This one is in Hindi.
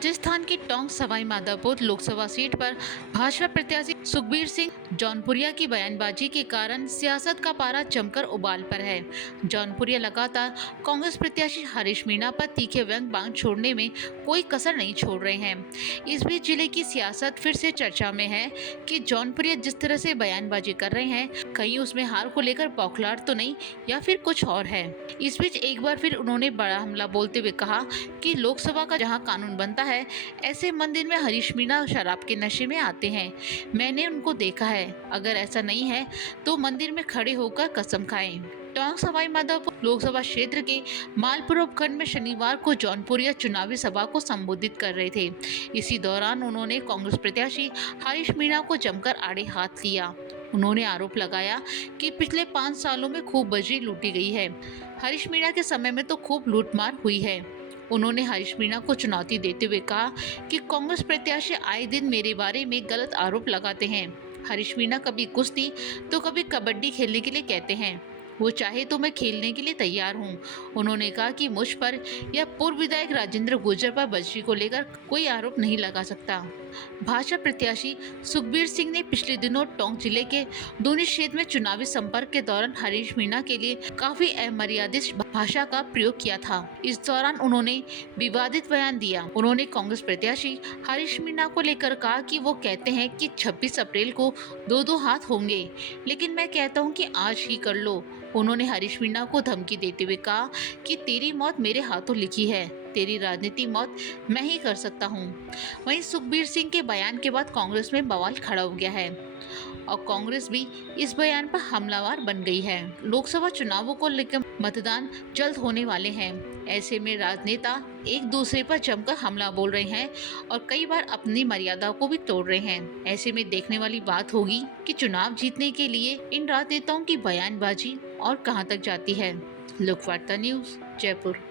राजस्थान की टोंक सवाई माधोपुर लोकसभा सीट पर भाजपा प्रत्याशी सुखबीर सिंह जौनपुरिया की बयानबाजी के कारण सियासत का पारा जमकर उबाल पर है। जौनपुरिया लगातार कांग्रेस प्रत्याशी हरीश मीणा पर तीखे व्यंग बाण छोड़ने में कोई कसर नहीं छोड़ रहे हैं। इस बीच जिले की सियासत फिर से चर्चा में है कि जौनपुरिया जिस तरह से बयानबाजी कर रहे हैं, कहीं उसमें हार को लेकर बौखलाहट तो नहीं या फिर कुछ और है। इस बीच एक बार फिर उन्होंने बड़ा हमला बोलते हुए कहा कि लोकसभा का जहां कानून बनता है, ऐसे मंदिर में हरीश मीणा शराब के नशे में आते हैं। मैंने उनको देखा है, अगर ऐसा नहीं है तो मंदिर में खड़े होकर कसम खाएं। टोंक सवाई माधोपुर लोकसभा क्षेत्र के मालपुर उपखंड में शनिवार को जौनपुरिया चुनावी सभा को संबोधित कर रहे थे। इसी दौरान उन्होंने कांग्रेस प्रत्याशी हरीश मीणा को जमकर आड़े हाथ लिया। उन्होंने आरोप लगाया कि पिछले 5 सालों में खूब बजरी लूटी गई है। हरीश मीणा के समय में तो खूब लूटमार हुई है। उन्होंने हरीश मीणा को चुनौती देते हुए कहा कि कांग्रेस प्रत्याशी आए दिन मेरे बारे में गलत आरोप लगाते हैं। हरीश मीणा कभी कुश्ती तो कभी कबड्डी खेलने के लिए कहते हैं। वो चाहे तो मैं खेलने के लिए तैयार हूँ। उन्होंने कहा कि मुझ पर या पूर्व विधायक राजेंद्र गुर्जर पर बजरी को लेकर कोई आरोप नहीं लगा सकता। भाजपा प्रत्याशी सुखबीर सिंह ने पिछले दिनों टोंक जिले के दूनी क्षेत्र में चुनावी संपर्क के दौरान हरीश मीणा के लिए काफी अमर्यादित भाषा का प्रयोग किया था। इस दौरान उन्होंने विवादित बयान दिया। उन्होंने कांग्रेस प्रत्याशी हरीश मीणा को लेकर कहा कि वो कहते हैं कि 26 अप्रैल को 2-2 हाथ होंगे, लेकिन मैं कहता हूं कि आज ही कर लो। उन्होंने हरीश मीणा को धमकी देते हुए कहा कि तेरी मौत मेरे हाथों लिखी है, तेरी राजनीति मौत मैं ही कर सकता हूं। वहीं सुखबीर सिंह के बयान के बाद कांग्रेस में बवाल खड़ा हो गया है और कांग्रेस भी इस बयान पर हमलावर बन गई है। लोकसभा चुनावों को लेकर मतदान जल्द होने वाले हैं। ऐसे में राजनेता एक दूसरे पर जमकर हमला बोल रहे हैं और कई बार अपनी मर्यादा को भी तोड़ रहे हैं। ऐसे में देखने वाली बात होगी कि चुनाव जीतने के लिए इन राजनेताओं की बयानबाजी और कहां तक जाती है। लोकवार्ता न्यूज़, जयपुर।